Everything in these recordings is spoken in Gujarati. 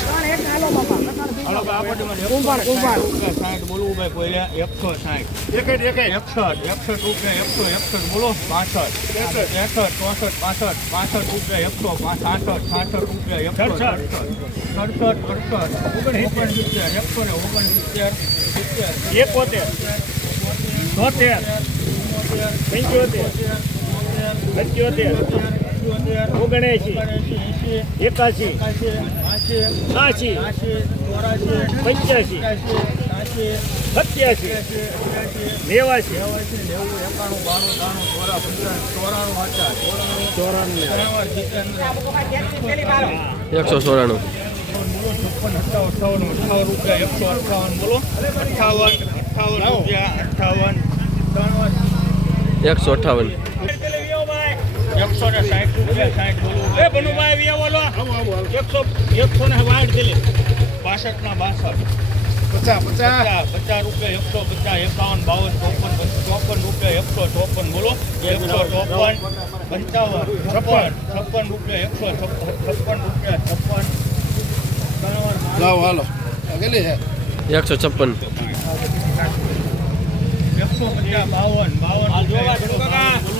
ત્રણ એક હાલો બાપા કુંભાર કુંભાર સાઠ બોલવું ભાઈ કોઈલા એકસો સાઠ એકસઠ એકસઠ રૂપિયા એકસો એકસઠ બોલો. પાસઠ ત્રેસઠ ચોસઠ પાસઠ પાસઠ રૂપિયા એકસો સાસઠ સાસઠ રૂપિયા એકસો સડસઠ. સડસઠ અડસઠ ઓગણસિત્તેર એકસો ને ઓગણસિત્તેર સિત્તેર. એકોતેર. તોતેર પંચોતેર. પંચોતેર. ઓગણએંશી એકાશી છ્યાસી પંચ્યાસી સત્યાસી નેવાસી એકસો ચોરાણું. છપ્પન અઠાવન અઠાવન અઠાવન રૂપિયા એકસો અઠાવન બોલો અઠાવન અઠાવન રૂપિયા અઠાવન. એકસો અઠાવન. એકસો ને સાઠ રૂપિયા સાઠ બોલો. એ બનુભાઈ એકસો એકસો ને વાઈટ દિલી. બાસઠ ના બાસઠ. પચાસ પચાસ. પચાસ રૂપિયા એકસો પચાસ એકાવન બાવન ચોપન ચોપન રૂપિયા એકસો ચોપન બોલો. એકસો ચોપન પંચાવન છપ્પન છપ્પન રૂપિયા એકસો છપ્પન રૂપિયા છપ્પન. લાવો હાલો. કેટલી છે? એકસો છપ્પન. એકસો પચાસ બાવન બાવન રૂપિયા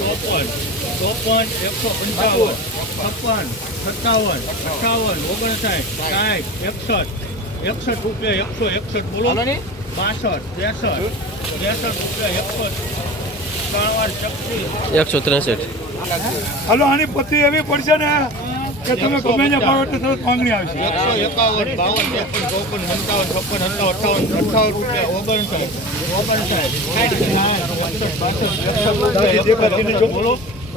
ચોપન ચોપન એકસો પંચાવન છપ્પન સત્તાવન અઠાવન ઓગણસાઠ સાઠ એકસઠ એકસઠ રૂપિયા એકસો એકસઠ બોલો બાસઠ ત્રેસઠ ત્રેસઠ રૂપિયા એકસઠ ત્રણ વાર એકસો ત્રેસઠ. હાલો આની પતિ એવી પડશે ને. કે તમે ગમે ત્યાં પાડો એટલે તરત માંગણી આવશે. એકસો એકાવન બાવન ત્રેપન ચોપન સત્તાવન છપ્પન અઠાવન અઠાવન રૂપિયા ઓગણસાઠ ઓગણસાઠ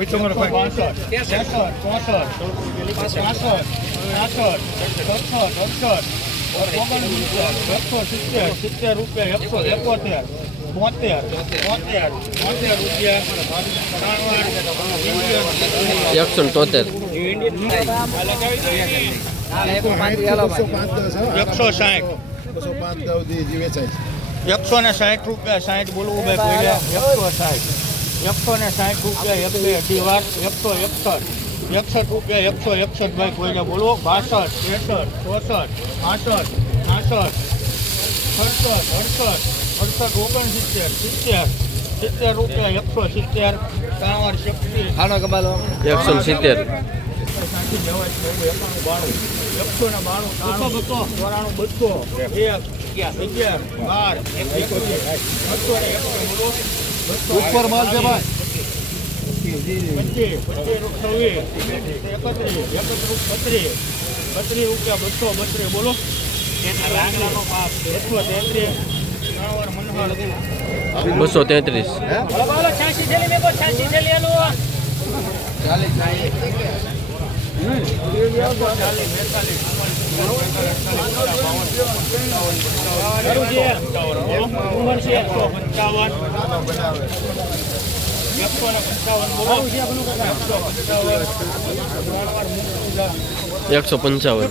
તમારે ચોસઠ પાસઠ છાસઠ ઓગણસિત્તેર એકસો સિત્તેર સિત્તેર રૂપિયા એકસો એકોતેર બોતેર બોતેર બોતેર રૂપિયા એકસો તોતેર. એકસો સાઠ એકસો ને સાઠ રૂપિયા સાઠ બોલવું ભાઈ બોલ્યા એકસો સાઠ એકસો ને સાઠ રૂપિયા એક બે અઢી વાર એકસો એકસઠ. એકસઠ રૂપિયા એકસો એકસઠ ભાઈ કોઈને બોલવો બાસઠ ત્રેસઠ ચોસઠ આસઠ આસઠ સડસઠ અડસઠ અડસઠ ઓગણસિત્તેર સિત્તેર. સિત્તેર રૂપિયા એકસો સિત્તેર. ત્રણ વાર સિત્તેર એકસો સિત્તેર. જવાય છે એકાણું બાણું એકસો ને બાણું ત્રાણું ચોરાણું બસો એક અગિયાર બાર એકવીસ બસો ને એકસો બોલો ઉપર માલ છે ભાઈ પચીસ એકત્રીસ એકત્રીસ બત્રીસ બત્રીસ રૂપિયા બસો બત્રીસ બોલો બસો તેત્રીસ એકસો પંચાવન.